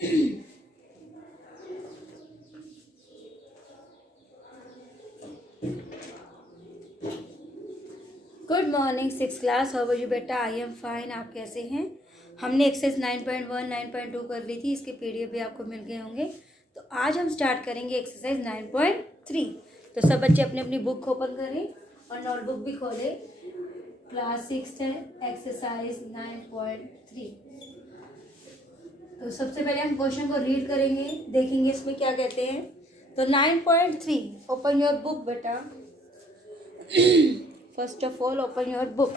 Good morning six class, how are you बेटा? I am fine. आप कैसे हैं? हमने एक्सरसाइज 9.1 9.2 कर ली थी, इसके पीडीएफ भी आपको मिल गए होंगे। तो आज हम स्टार्ट करेंगे एक्सरसाइज 9.3। तो सब बच्चे अपनी अपनी बुक ओपन करें और नोटबुक भी खोलें। क्लास 6 है, एक्सरसाइज 9.3। तो सबसे पहले हम क्वेश्चन को रीड करेंगे, देखेंगे इसमें क्या कहते हैं। तो 9.3, ओपन योर बुक बेटा। First of all open your book.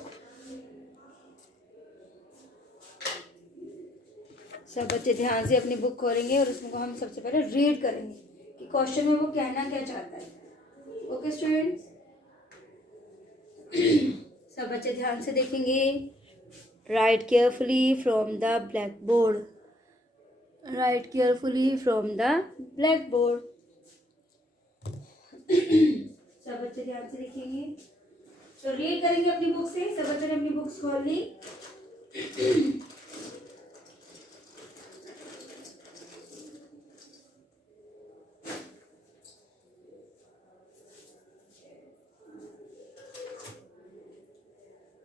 सब बच्चे ध्यान से अपनी बुक खोलेंगे और उसको हम सबसे पहले रीड करेंगे कि क्वेश्चन में वो कहना क्या चाहता है। ओके स्टूडेंट्स, सब बच्चे ध्यान से देखेंगे। Right carefully from the black board. Right carefully from the black board. सब बच्चे ध्यान से देखेंगे। तो रीड करेंगे अपनी बुक से। सब बच्चों ने अपनी बुक्स खोल ली।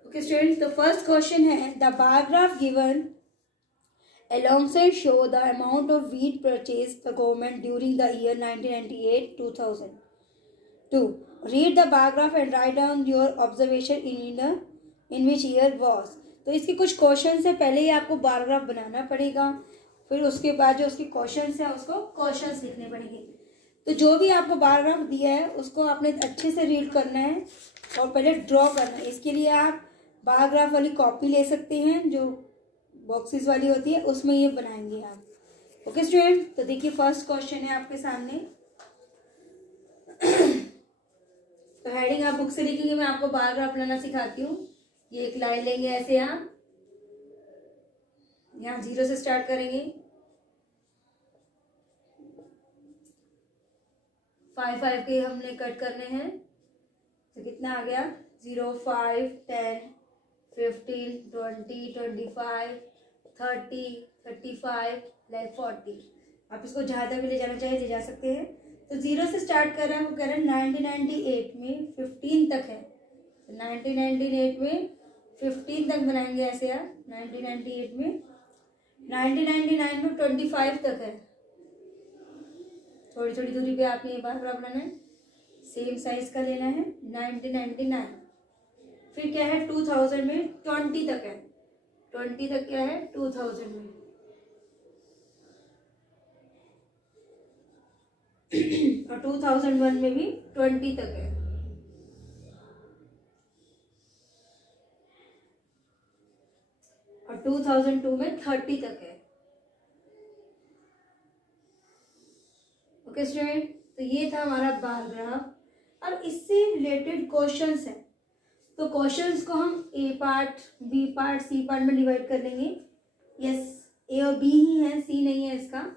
ओके स्टूडेंट्स, तो फर्स्ट क्वेश्चन है the bar graph given alongside show the amount of wheat purchased the government during the year 1998-2000. 2. Read the bar graph and write down your observation in which year was. तो इसके कुछ question से पहले ही आपको bar graph बनाना पड़ेगा, फिर उसके बाद जो उसके क्वेश्चन है उसको क्वेश्चन लिखने पड़ेंगे। तो जो भी आपको बार ग्राफ दिया है उसको आपने अच्छे से रीड करना है और पहले ड्रॉ करना है। इसके लिए आप बार ग्राफ वाली कॉपी ले सकते हैं, जो बॉक्सेस वाली होती है, उसमें ये बनाएंगे आप। ओके स्टूडेंट, तो देखिए फर्स्ट क्वेश्चन है आपके सामने। तो हेडिंग आप बुक से लिखेंगे, मैं आपको बार ग्राफ बनाना सिखाती हूँ। ये एक लाइन लेंगे ऐसे, यहाँ 0 से स्टार्ट करेंगे। 5 के हमने कट करने हैं, तो कितना आ गया? 0 5 10 15 20 25 30 35 लाइक 40। आप इसको जहाँ तक भी ले जाना चाहिए ले जा सकते हैं। तो 0 से स्टार्ट कर रहा है, वो कह रहा है 1998 में 15 तक है। 1998 में 15 तक बनाएंगे ऐसे आप। 1998 में 1999 में 25 तक है। थोड़ी थोड़ी दूरी पे आपने ये बार ग्राफ बनाना है, सेम साइज का लेना है। 1999 फिर क्या है? 2000 में 20 तक है। 20 तक क्या है? 2000 में। और 2001 में भी 20 तक है। और 2002 में 30 तक है। ओके स्टूडेंट, तो ये था हमारा बार ग्राफ। अब इससे रिलेटेड क्वेश्चंस हैं, तो क्वेश्चंस को हम A part, B part, C part में डिवाइड कर लेंगे। यस, ए और बी ही है, सी नहीं है इसका।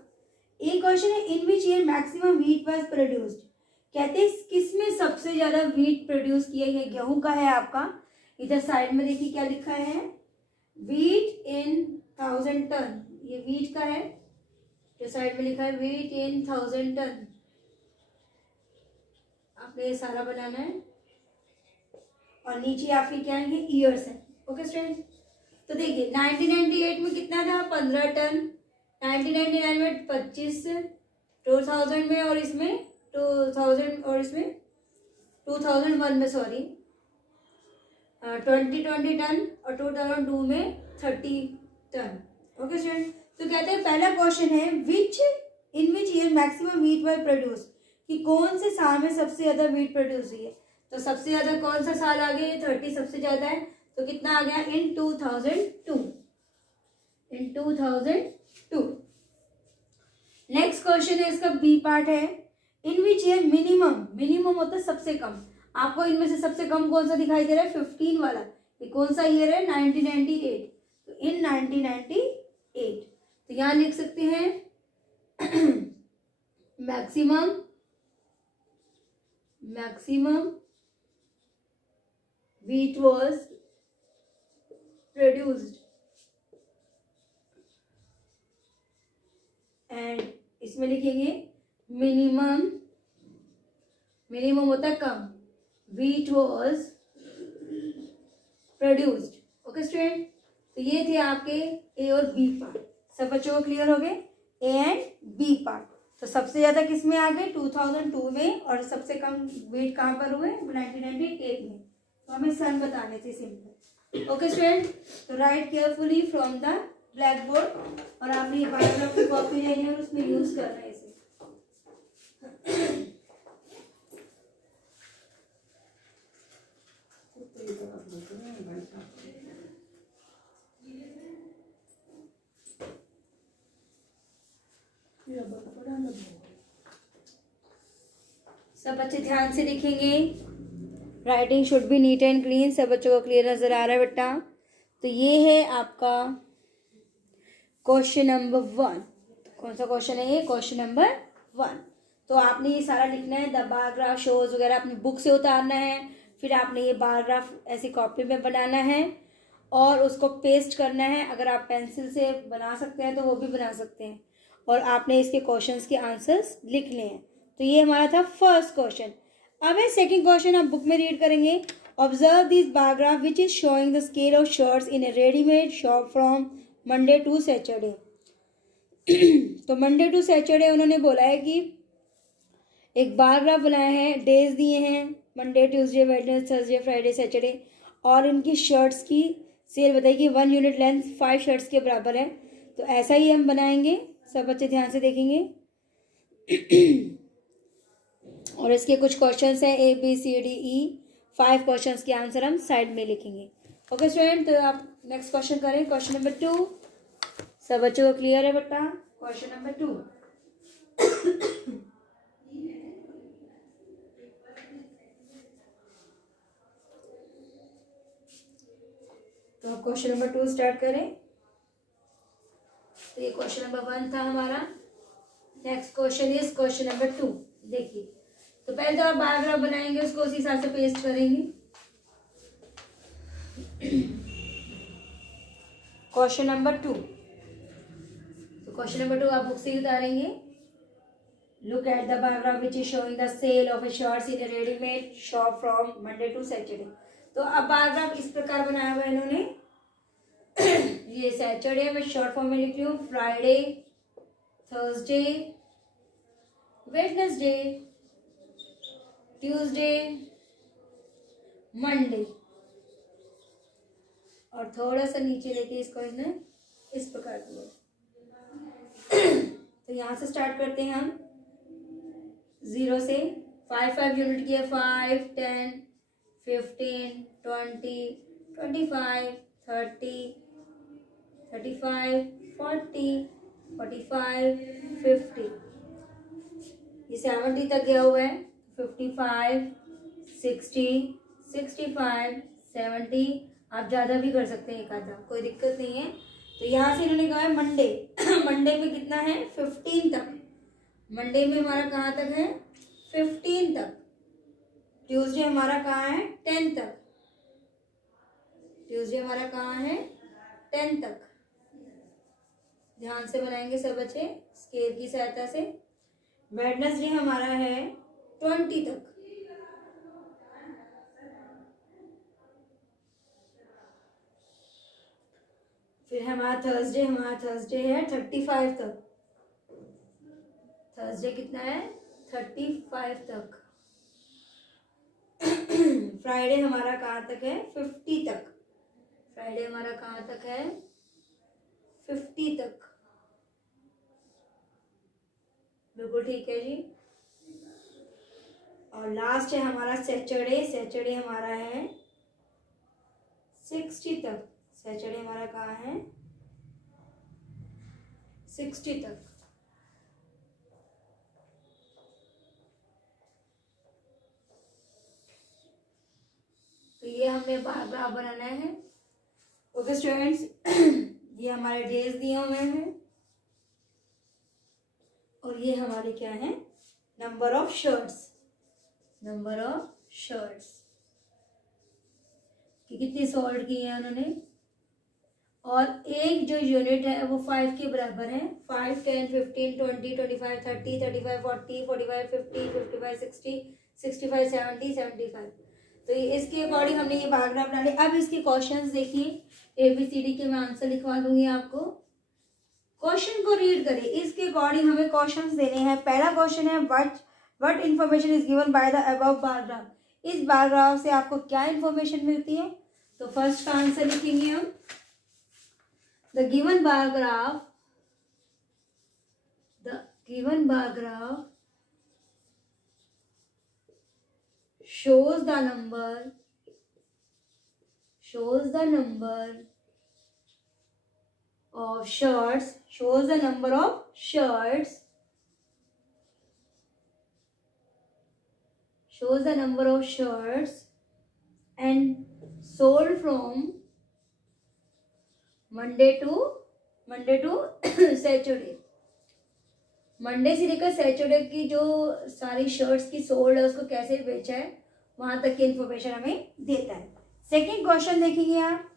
ए क्वेश्चन है in which year maximum wheat was produced. कहते हैं किसमें सबसे ज्यादा व्हीट प्रोड्यूस किया है? गेहूं का है आपका। इधर साइड में देखिए क्या लिखा है, व्हीट इन 1000 टन। ये व्हीट का है, जो साइड में लिखा है व्हीट इन 1000 टन। आपने ये सारा बनाना है और नीचे आपके क्या है? ये ईयर्स है। ओके स्टूडेंट, तो देखिए 1998 में कितना था? 15 टन। 1999 में 25, 2000 में और इसमें 2000 और इसमें 2001 में 20 टन और 2002 में 30 टन। ओके स्टूडेंट, तो कहते हैं पहला क्वेश्चन है in which year maximum wheat was produce, कि कौन से साल में सबसे ज्यादा व्हीट प्रोड्यूस हुई है। तो सबसे ज्यादा कौन सा साल आ गया? 30 सबसे ज्यादा है, तो कितना आ गया? इन 2002। इन 2002। नेक्स्ट क्वेश्चन है इसका बी पार्ट है इन विच ईयर मिनिमम होता है सबसे कम। आपको इनमें से सबसे कम कौन सा दिखाई दे रहा है? 15 वाला। ये कौन सा ईयर है? 1998। तो इन 1998, तो यहां लिख सकते हैं मैक्सिमम wheat was produced इसमें लिखेंगे मिनिमम, मिनिमम होता है कम, wheat was produced। Okay student, तो ये थे आपके ए और बी पार्ट। सब बच्चों को क्लियर हो गए ए एंड बी पार्ट। तो सबसे ज्यादा किस में आ गए 2002 में, और सबसे कम वेट कहाँ पर हुए 1998 में। तो हमें सन बताने थे सिंपल। ओके स्टूडेंट, तो right carefully from the black board, और आपने ये पैराग्राफ की कॉपी लेनी है और उसमें यूज करना है इसे। सब बच्चे ध्यान से लिखेंगे। Writing should be neat and clean. सब बच्चों को क्लियर नजर आ रहा है बेटा। तो ये है आपका क्वेश्चन नंबर 1। कौन सा क्वेश्चन है ये? Question number 1। तो आपने ये सारा लिखना है, द बार ग्राफ शोज वगैरह अपनी बुक से उतारना है, फिर आपने ये बार ग्राफ ऐसी कॉपी में बनाना है और उसको पेस्ट करना है। अगर आप पेंसिल से बना सकते हैं तो वो भी बना सकते हैं, और आपने इसके क्वेश्चंस के आंसर्स लिखने हैं। तो ये हमारा था फर्स्ट क्वेश्चन। अब है सेकंड क्वेश्चन, आप बुक में रीड करेंगे। Observe this bar graph which is showing the scale of shirts in a readymade shop from Monday to Saturday. तो मंडे टू सैटरडे उन्होंने बोला है कि एक बार ग्राफ बनाया है, डेज दिए हैं Monday, Tuesday, Wednesday, Thursday, Friday, Saturday, और इनकी शर्ट्स की सेल बताई कि 1 यूनिट लेंथ 5 शर्ट्स के बराबर है। तो ऐसा ही हम बनाएंगे। सब बच्चे ध्यान से देखेंगे। और इसके कुछ क्वेश्चंस हैं A B C D E, 5 questions के आंसर हम साइड में लिखेंगे। ओके स्टूडेंट, तो आप नेक्स्ट क्वेश्चन करें, क्वेश्चन नंबर 2। सब बच्चों को क्लियर है बेटा? Question number 2। तो आप क्वेश्चन नंबर 2 स्टार्ट करें। तो ये क्वेश्चन नंबर 1 था हमारा। Next question is question number 2। देखिए, तो पहले तो आप बार ग्राफ बनाएंगे, उसको उसी हिसाब से पेस्ट करेंगे। Question number 2। तो क्वेश्चन नंबर 2 आप बुक से उतारेंगे। Look at the bar graph which is showing the sale of a shirts in a readymade shop from Monday to Saturday. तो अब बार ग्राफ इस प्रकार बनाया हुआ इन्होंने। ये सैटरडे मैं शॉर्ट फॉर्म में लिख रही हूँ, Friday, Thursday, Wednesday, Tuesday, Monday, और थोड़ा सा नीचे लेके इसको इसने इस प्रकार किया। तो यहाँ से स्टार्ट करते हैं हम 0 से। 5 यूनिट किए, 5, 10, 15, 20, 25, 30, 35, 40, 45, 50, ये 70 तक गया हुआ है। 55, 60, 65, 70, आप ज़्यादा भी कर सकते हैं, एक आधा, कोई दिक्कत नहीं है। तो यहाँ से इन्होंने कहा है मंडे। मंडे में कितना है 15 तक। मंडे में हमारा कहाँ तक है 15 तक। ट्यूसडे हमारा कहाँ है 10 तक। ट्यूसडे हमारा कहाँ है 10 तक। ध्यान से बनाएंगे सब बच्चे स्केल की सहायता से। वेडनेसडे हमारा है 20 तक। फिर हमारा थर्सडे है 35 तक। थर्सडे कितना है 35 तक। फ्राइडे हमारा कहाँ तक है 50 तक। फ्राइडे हमारा कहाँ तक है 50 तक। बिल्कुल ठीक है जी। और लास्ट है हमारा सैटरडे। सैटरडे हमारा है 60 तक। सैटरडे हमारा कहाँ है 60 तक। तो ये हमने बार ग्राफ बनाना है। ओके स्टूडेंट्स, ये हमारे डेज दिए हुए हैं और ये हमारे क्या है number of shirts. Number of shirts कि कितनी सोल्ड की है उन्होंने और एक जो यूनिट है वो 5 के बराबर है। 5, 10, 15, 20, 25, 30, 35, 40, 45, 50, 55, 60, 65, 70, 75। तो ये इसके अकॉर्डिंग हमने ये बार ग्राफ डाले। अब इसके क्वेश्चंस देखिए, ABCD के मैं आंसर लिखवा दूंगी आपको। क्वेश्चन को रीड करें, इसके अकॉर्डिंग हमें क्वेश्चंस देने हैं। पहला क्वेश्चन है what information is given by the above bar graph. इस बार ग्राफ से आपको क्या इंफॉर्मेशन मिलती है? तो फर्स्ट का आंसर लिखेंगे हम, the given bar graph shows the number of shirts and sold from Monday to Saturday। Monday से लेकर सैटरडे की जो सारी शर्ट्स की सोल्ड है उसको कैसे बेचा है वहां तक की इंफॉर्मेशन हमें देता है। सेकंड क्वेश्चन देखेंगे, आप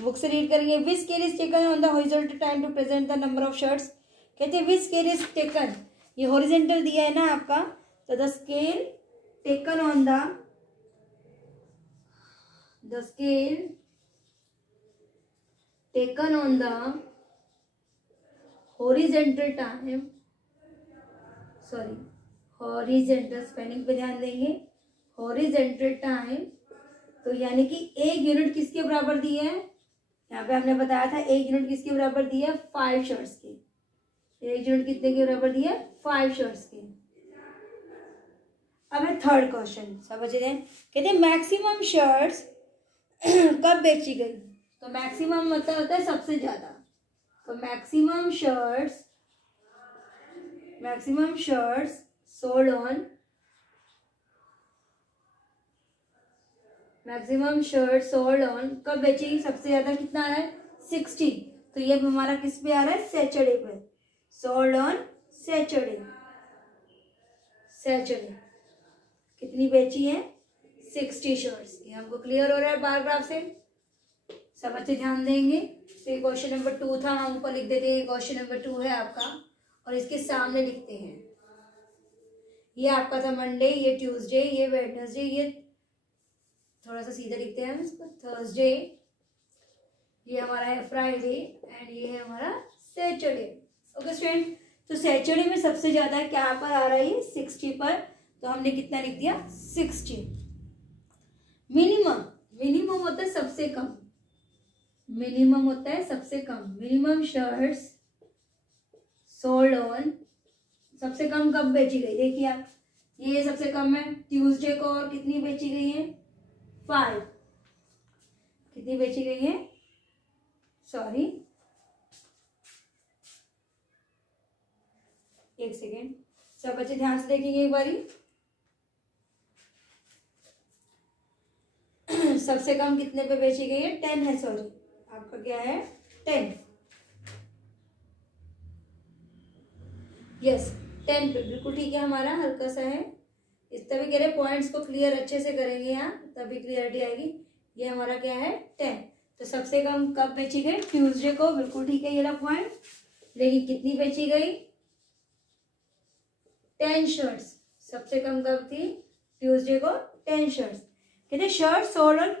बुक से रीड करेंगे। Which scale is taken on the horizontal time to present the number of shirts. कहते हैं विच स्केल इज टेकन, ये हॉरिजॉन्टल दिया है ना आपका, तो the scale taken on the horizontal spelling पे ध्यान देंगे, हॉरिजेंटल टाइम। तो यानी कि एक यूनिट किसके बराबर दी है, यहाँ पे हमने बताया था एक यूनिट किसके बराबर दी है, 5 शर्ट्स की। एक यूनिट कितने के बराबर दी है, 5 शर्ट्स की। अब है थर्ड क्वेश्चन, समझ रहे हैं। कहते हैं मैक्सिमम शर्ट्स कब बेची गई। तो मैक्सिमम मतलब होता है सबसे ज्यादा। तो मैक्सिमम शर्ट्स sold on कब बेची, सबसे ज्यादा कितना आ रहा है, 60। तो ये हमारा किस पे आ रहा है, सैटरडे पे। सोल्ड ऑन सैटरडे कितनी बेची है, 60 शर्ट्स। ये हमको क्लियर हो रहा है बार ग्राफ से, सब अच्छे ध्यान देंगे। तो ये क्वेश्चन नंबर 2 था, हम ऊपर लिख देते हैं क्वेश्चन नंबर 2 है आपका, और इसके सामने लिखते हैं ये आपका था मंडे, ये ट्यूसडे, ये वेडनेसडे, ये थोड़ा सा सीधा लिखते हैं हम इसको, थर्सडे, ये हमारा है फ्राइडे, एंड ये है हमारा सैटरडे। ओके स्टूडेंट, तो सैटरडे में सबसे ज्यादा क्या पर आ रहा है, 60 पर। तो हमने कितना लिख दिया, 60। मिनिमम होता है सबसे कम, मिनिमम शर्ट्स सोल्ड ऑन, सबसे कम कब बेची गई, देखिए आप, ये सबसे कम है ट्यूसडे को, और कितनी बेची गई है, 5। कितनी बेची गई है, सॉरी एक सेकेंड, सब बच्चे ध्यान से देखेंगे एक बारी। सबसे कम कितने पे बेची गई है, 10 है, सॉरी आपका क्या है, 10। यस 10 पे, बिल्कुल ठीक है, हमारा हल्का सा है। इस तभी कह रहे पॉइंट्स को क्लियर अच्छे से करेंगे यहाँ, तभी क्लियरिटी आएगी। ये हमारा क्या है, 10। तो सबसे कम कब बेची गई, ट्यूसडे को, बिल्कुल ठीक है, ये रहा पॉइंट। लेकिन कितनी बेची गई, 10 शर्ट्स। सबसे कम कब थी, ट्यूसडे को 10 शर्ट्स। कहते shirt sold on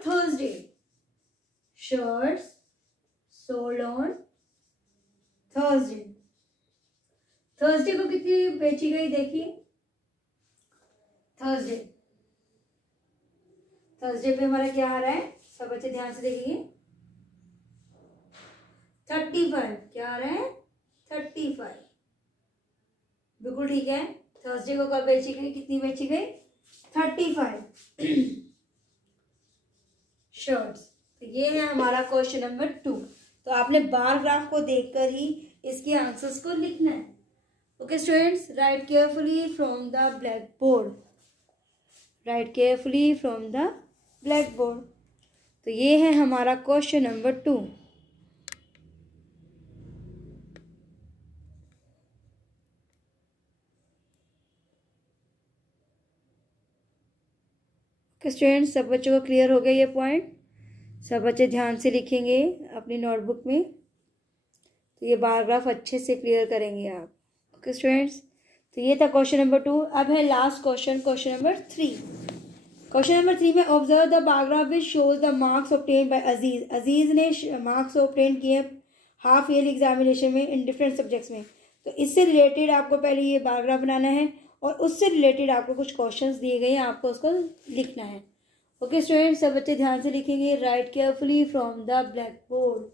Thursday, Thursday को कितनी बेची गई, देखिए थर्सडे पे हमारा क्या आ रहा है, सब बच्चे ध्यान से देखिए, 35। क्या आ रहा है, 35, बिल्कुल ठीक है। थर्सडे को कब बेची गई, कितनी बेची गई, 35 शर्ट्स। तो ये है हमारा क्वेश्चन नंबर 2। तो आपने बार ग्राफ को देखकर ही इसके आंसर्स को लिखना है। Okay students, right carefully from the black board. तो ये है हमारा क्वेश्चन नंबर 2। ओके स्टूडेंट्स, सब बच्चों को क्लियर हो गया ये पॉइंट। सब बच्चे ध्यान से लिखेंगे अपनी नोटबुक में, तो ये पैराग्राफ अच्छे से क्लियर करेंगे आप। ओके स्टूडेंट्स, तो ये था क्वेश्चन नंबर 2। अब है last question, question number 3। Question number 3 में observe the paragraph which shows the marks obtain by Aziz. Aziz ने मार्क्स ऑब्टेन किए हाफ ईयरली एग्जामिनेशन में इन डिफरेंट सब्जेक्ट्स में। तो इससे रिलेटेड आपको पहले ये पैराग्राफ बनाना है और उससे रिलेटेड आपको कुछ क्वेश्चंस दिए गए हैं, आपको उसको लिखना है। ओके स्टूडेंट्स, सब बच्चे ध्यान से लिखेंगे। Right carefully from the black board.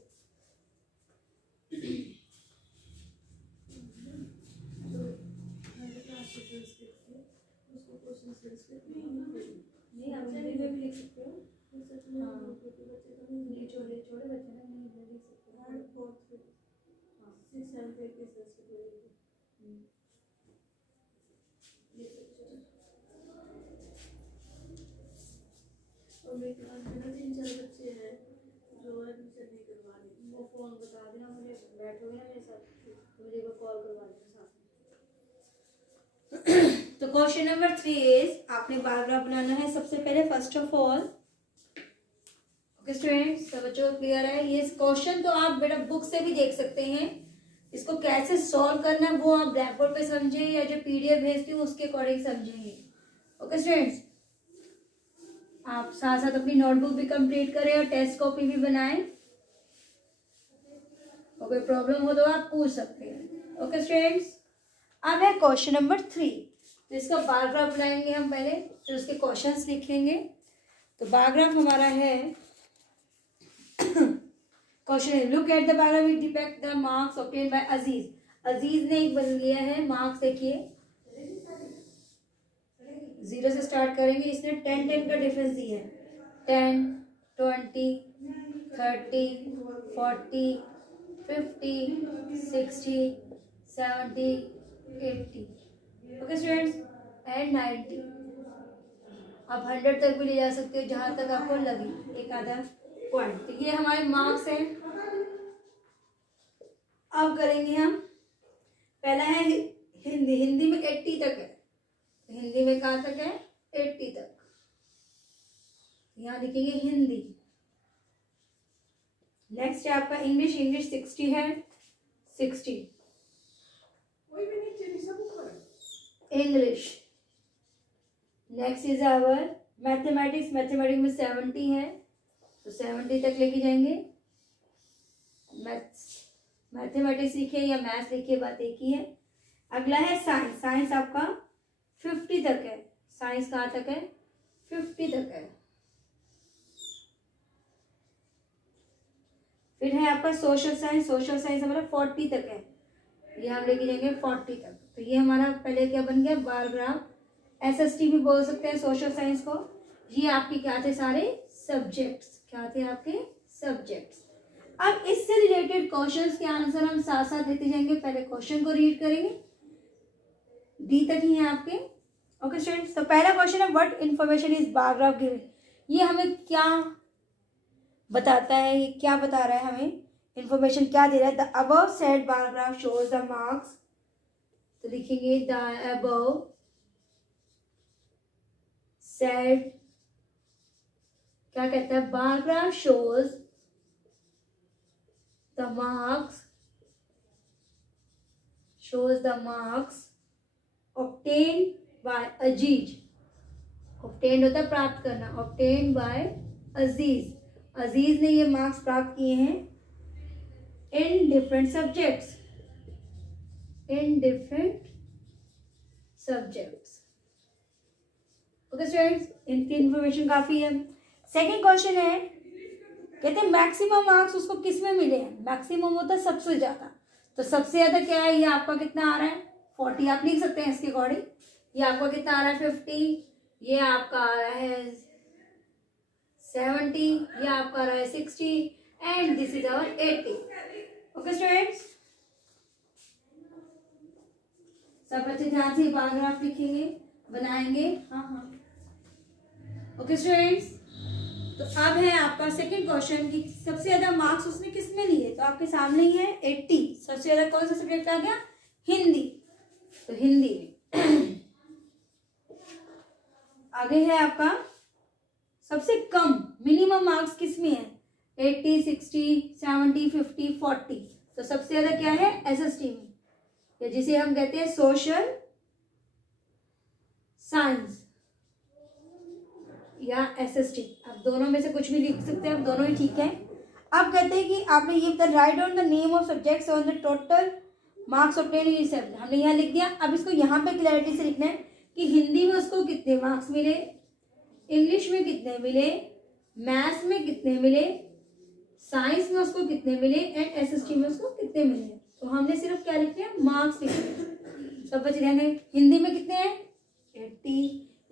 और मेरे क्लास में ना 3-4 बच्चे हैं जो एडमिशन नहीं करवा रहे। वो फोन बता देना, मुझे बैठोगे ना मेरे साथ, मुझे वो कॉल करवा देना साथ में। तो क्वेश्चन नंबर 3 इज, आपने पैराग्राफ बनाना है सबसे पहले first of all. Okay students, सब बच्चों को क्लियर है? ये क्वेश्चन तो आप बेटा बुक से भी देख सकते हैं, इसको कैसे सॉल्व करना है वो आप ब्लैक बोर्ड पे समझे या जो पीडीएफ भेजती हूँ उसके अकॉर्डिंग समझेंगे। ओके स्टूडेंट्स, आप साथ साथ अपनी नोटबुक भी कंप्लीट करें और टेस्ट कॉपी भी बनाएं, और कोई प्रॉब्लम हो तो आप पूछ सकते हैं। ओके स्टूडेंट्स, अब है क्वेश्चन नंबर 3। तो इसका पैराग्राफ बनाएंगे हम पहले, फिर उसके क्वेश्चंस लिखेंगे। तो पैराग्राफ हमारा है question, look at the paragraph which depict the marks obtain by Aziz. Aziz ने एक बन लिया है मार्क्स, देखिए 0 से स्टार्ट करेंगे। इसने 10 का डिफरेंस दिया है, 10, 20, 30, 40, 50, 60, 70, 80। Okay students, and 90। आप 100 तक भी ले जा सकते हो, जहां तक आपको लगे एक आधा पॉइंट। तो ये हमारे मार्क्स हैं। अब करेंगे हम, पहला है हिंदी। हिंदी में 80 तक है, हिंदी में कहाँ तक है? 80 तक। यहाँ लिखेंगे हिंदी। नेक्स्ट है आपका इंग्लिश। इंग्लिश 60 है, 60 English. Next is our mathematics. Mathematics में 70 है, तो 70 तक लेके जाएंगे। मैथमेटिक्स लिखिए या मैथ्स लिखिए, बात एक ही है। अगला है साइंस। साइंस आपका 50 तक है। साइंस कहाँ तक है? 50 तक है। फिर है आपका सोशल साइंस। सोशल साइंस हमारा 40 तक है, ये हम लेके जाएंगे 40 तक। तो ये हमारा पहले क्या बन गया? पैराग्राफ। एसएसटी भी बोल सकते हैं सोशल साइंस को। ये आपके क्या थे? सारे सब्जेक्ट्स। क्या थे आपके? सब्जेक्ट्स। अब इससे रिलेटेड क्वेश्चंस के आंसर हम साथ साथ देते जाएंगे। पहले क्वेश्चन को रीड करेंगे, डी तक ही है आपके। ओके स्टूडेंट्स, तो पहला क्वेश्चन है, what information is paragraph given. ये हमें क्या बताता है? ये क्या बता रहा है हमें? इंफॉर्मेशन क्या दे रहा है? The above said paragraph shows the marks. तो लिखेंगे द अबव सेड, क्या कहता है? Paragraph shows the marks obtained by Aziz। obtained होता है प्राप्त करना, obtained by Aziz। अजीज ने ये मार्क्स प्राप्त किए हैं in different subjects। Okay students, इनकी इंफॉर्मेशन काफी है। सेकेंड क्वेश्चन है, कहते हैं मैक्सिमम मार्क्स उसको किस में मिले हैं? मैक्सिमम होता है सबसे ज्यादा। तो सबसे ज्यादा क्या है? ये आपका कितना आ रहा है? 40। आप लिख सकते हैं इसके अकॉर्डिंग। ये आपका कितना आ रहा है? 50। ये आपका आ रहा है 70। ये आपका आ रहा है 60 and this is our 80। Okay students, सब बच्चे ध्यान से पैराग्राफ लिखेंगे, बनाएंगे। हाँ। ओके स्टूडेंट्स, तो अब है आपका सेकंड क्वेश्चन कि सबसे ज्यादा मार्क्स उसने किस में लिए? तो आपके सामने ही है 80। सबसे ज्यादा कौन सा सब्जेक्ट आ गया? हिंदी। तो हिंदी में आगे है आपका सबसे कम मिनिमम मार्क्स किस में है? 80, 60, 70, 50, 40। तो सबसे ज्यादा क्या है एसएसटी में, या जिसे हम कहते हैं सोशल साइंस या एसएसटी। आप दोनों में से कुछ भी लिख सकते हैं, आप दोनों ही ठीक है। अब कहते हैं कि आपने ये बता right on the name of subjects on the total marks obtain in subject. हमने यहाँ लिख दिया। अब इसको यहाँ पे क्लैरिटी से लिखना है कि हिंदी में उसको कितने मार्क्स मिले, इंग्लिश में कितने मिले, मैथ्स में कितने मिले, साइंस में उसको कितने मिले एंड एसएसटी में उसको कितने मिले। तो हमने सिर्फ क्या लिखते हैं मार्क्स लिखते हैं। सब बच्चे ध्यान दें, हिंदी में कितने हैं 80,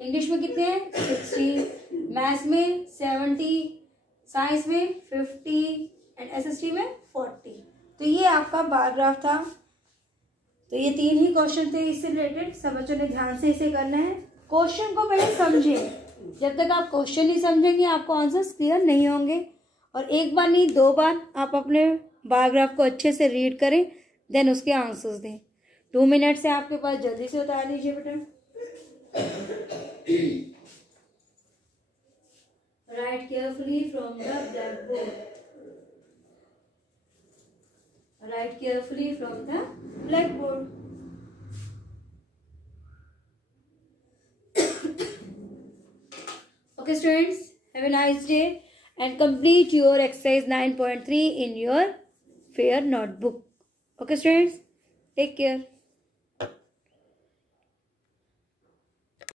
इंग्लिश में कितने हैं 60, मैथ्स में 70, साइंस में 50 एंड एसएसटी में 40। तो ये आपका बार ग्राफ था। तो ये 3 ही क्वेश्चन थे इससे रिलेटेड। सब बच्चों ने ध्यान से इसे करना है। क्वेश्चन को पहले समझें। जब तक आप क्वेश्चन नहीं समझेंगे आपको आंसर्स क्लियर नहीं होंगे। और एक बार नहीं 2 बार आप अपने बार ग्राफ को अच्छे से रीड करें, देन उसके आंसर्स दें। 2 मिनट से आपके पास, जल्दी से उतार लीजिए बेटा। Write carefully from the blackboard. Write carefully from the blackboard. Okay, students, have a nice day and complete your exercise 9.3 in your fair notebook. Okay, students, take care.